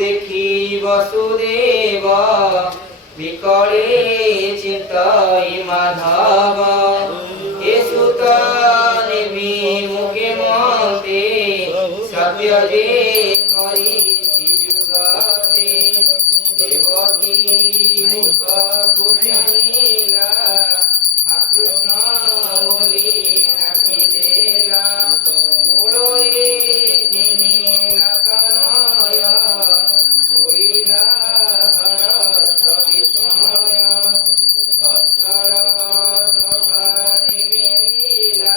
देखी वसुदेव विकले चिंतई माधव सुत मुखे मते सत्य जे करी जुगते देवकी मुख कुठिला कृष्ण बोली राखी देला ओड़े दिनीला तनय होइला हर छविस्मय अक्षर सभारि मिलिला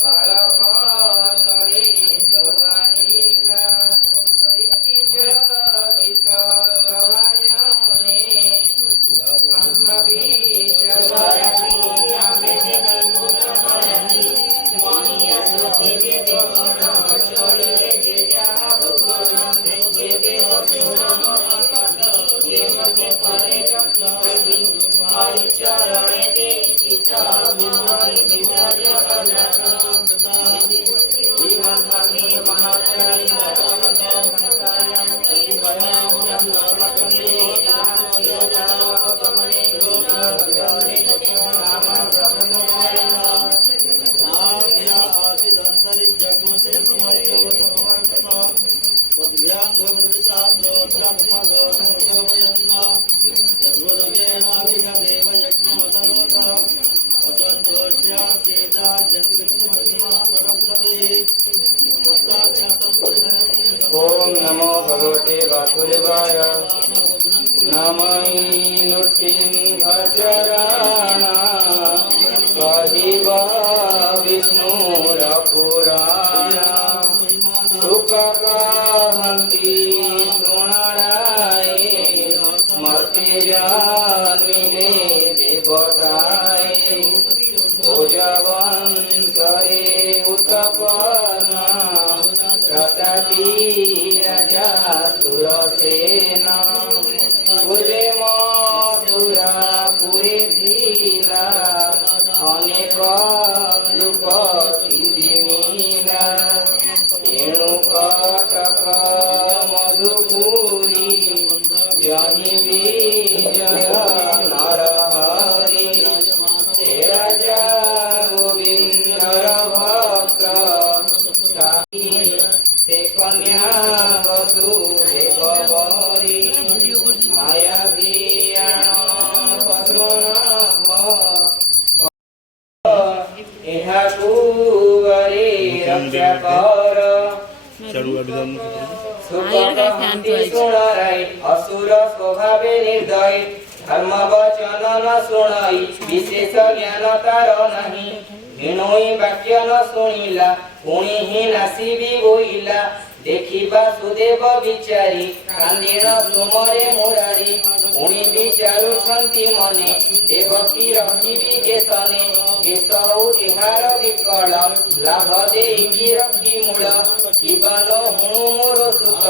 बालक तळे सुवानिला देखि गीत सभाजने ओम नमो भगवते वासुदेवाय नमैनुष्ठिं भजराणा सहिव विष्णुरपुराणा सुखकाहन्ति सुणाराये मर्त्यजान्मिले देवताये भोजवन्तरे उत्पन्ना तथापि राजा सुरसेना पूरे मथुरा पूरे धिला अनेक रूप तिरिमिला एणु कटक मधुपुरी जहि विजय नरहरि हे राजा गोविंदर भक्त से कन्या वसुदेव बरी माया भियाण एहाकु गरे रक्षा कर असुर स्वभावे निर्दय धर्म वचन न शुणई विशेष ज्ञान तार नहीं विणोई वाक्य न शुणिला पुणी ही नासिबी बोइला देखिबा सुदेव विचारी कांदिण सुमरे मुरारी पुणी विचारुछन्ति मने देवकी रखिबी केसने केशौ एहार विकल लाभ देई रखी मूल जीवन हुणु मोर सुत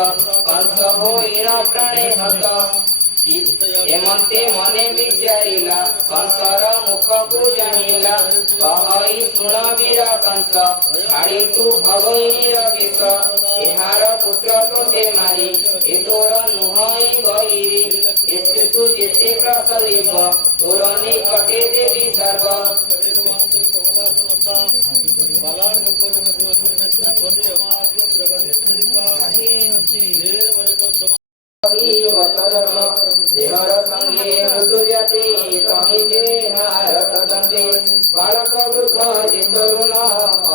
कंस होइन प्राणे हत एमंते मने विचारिला कंसर मुख को जानिला कहई सुण वीर कंस छाड़ी तू भगईर केश एहार पुत्र तो से मारी ए तोर नुहई गईरी एसु जेते प्रसलिप तोर निकटे देवी सर्व देहर संगे मृत्युजाते कहीं जे हारत दंते बालक वृद्ध जे तरुण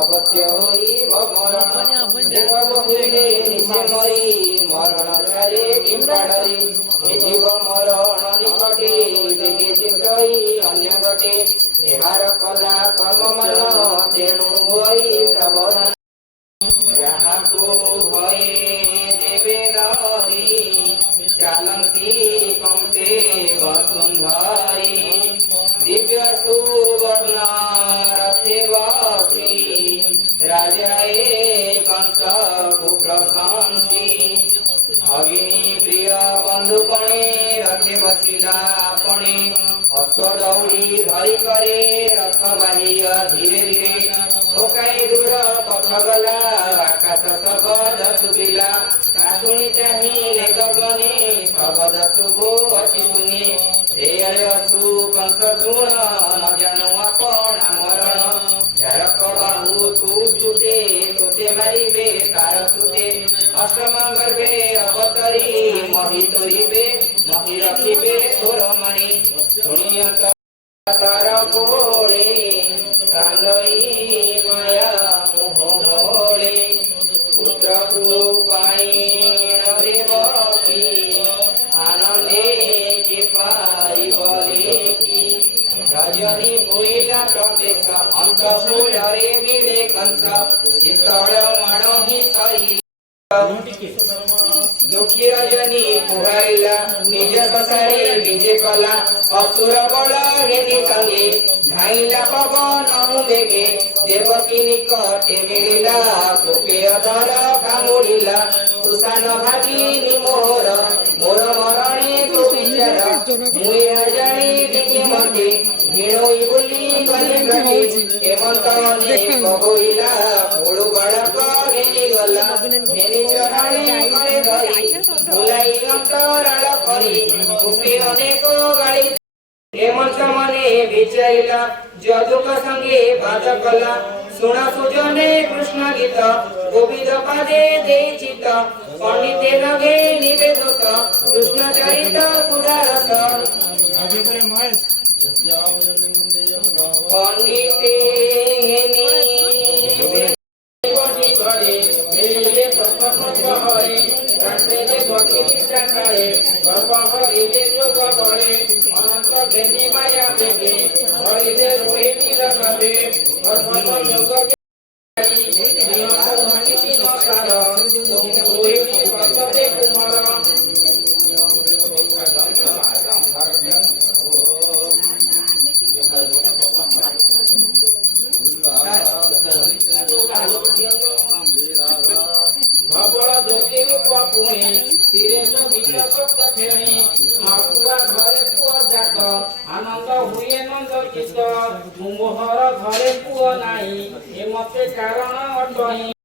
अवश्य होई मरण देह बहुले निशे मरी मरण चारे किंबाड़े जीव मरण निकटे देगे चितई अन्य घटे एहार कला कर्म मन तेणु होई सावधान जहाँ को भये देवे डरी चालंती कंसे वसुंधरी दिव्य सुवर्ण रथे बसी राजाए कंस कुप्रशंसी भगिनी प्रिय बंधुपणे रथे बसिला अपने अश्व दौड़ी धरी करे रथ बाह्य धीरे धीरे ପକାଇ ଦୂର ପଥ ଗଲା ଆକାଶ ଶବଦ ଶୁଭିଲା ଶୁଣି ଚାହିଁଲେ ଗଗନେ ଶବଦ ଶୁଭୁ ଅଛି ଶୁଣି ଏଆଡ଼େ ଅସୁ କଂସ ଶୁଣ ନ ଜାଣୁ ଆପଣା ମରଣ ଝାରକ ବାହୁ ତୁ ସୁତେ ତୋତେ ମାରିବେ ତାର ସୁତେ ଅଷ୍ଟମ ଗର୍ଭେ ଅବତରି ମହି ତୋରିବେ ମହି ରଖିବେ ତୋର ମାରି ଶୁଣିଅତ ତାର କୋଳେ କାନ୍ଦଇ ମାୟା ମୋହ ମୋଳେ ପୁତ୍ରକୁ ପାଇ ଦେବକୀ ଆନନ୍ଦେ ଯେ ପାରିବଲେ କି ରଜନୀ ବୋଇଲା ପ୍ରବେଶ ଅନ୍ତଃପୁରରେ ମିଳେ କଂସ ଶୀତଳ ମାଣ ହିଁ ସରିଲା ଦୁଃଖୀ ରଜନୀ କୁହାଇଲା ନିଜ ଶଶାରେ ବିଜେ କଲା ଅସୁର ବଳ ଘେନି ସଙ୍ଗେ ଧାଇଲା ପବନ ବେଗେ ଦେବକୀ ନିକଟେ ମିଳିଲା କୋପେ ଅଧର କାମୁଡ଼ିଲା ତୁଷାନ ଭାଗିନି ମୋର ମୋର ମରଣେ ତୁ ବିଚାର ମୁଁ ଏହା ଜାଣି ଟିକେ ମତେ ଘିଣୋଇ ବୋଲି ଗଲି ପ୍ରତି ହେମନ୍ତ ଅନେକ ବୋଇଲା ପୋଳୁ ବାଳକ ଘେନି ଗଲା ଘେନି ଚରଣେ କରେ ଧରି ବୁଲାଇ ଅନ୍ତରାଳ କରି କୋପେ ଅନେକ ଗାଳି ହେମନ୍ତ ମନେ ବିଚାରିଲା ଯଦୁକ ସଙ୍ଗେ ବାଦ କଲା ଶୁଣ ସୁଜନେ କୃଷ୍ଣ ଗୀତ ଗୋବିନ୍ଦ ପାଦେ ଦେଇ ଚିତ ପଣ୍ଡିତେ ଲଗେ ନିବେଦକ କୃଷ୍ଣ ଚରିତ ସୁଧାରସ ପଣ୍ଡିତେ ধবଳ ଜ୍ୟୋତି ରୂପ ପୁଣି ଶିରେ ଶୋଭିତ ସପ୍ତ ଫେଣି ମାପୁଆ ଘରେ ପୁଅ ଜାତ ଆନନ୍ଦ ହୁଏ ନନ୍ଦ ଚିତ ମୋହର ଘରେ ପୁଅ ନାହିଁ ଏ ମତେ କାରଣ ଅଟହିଁ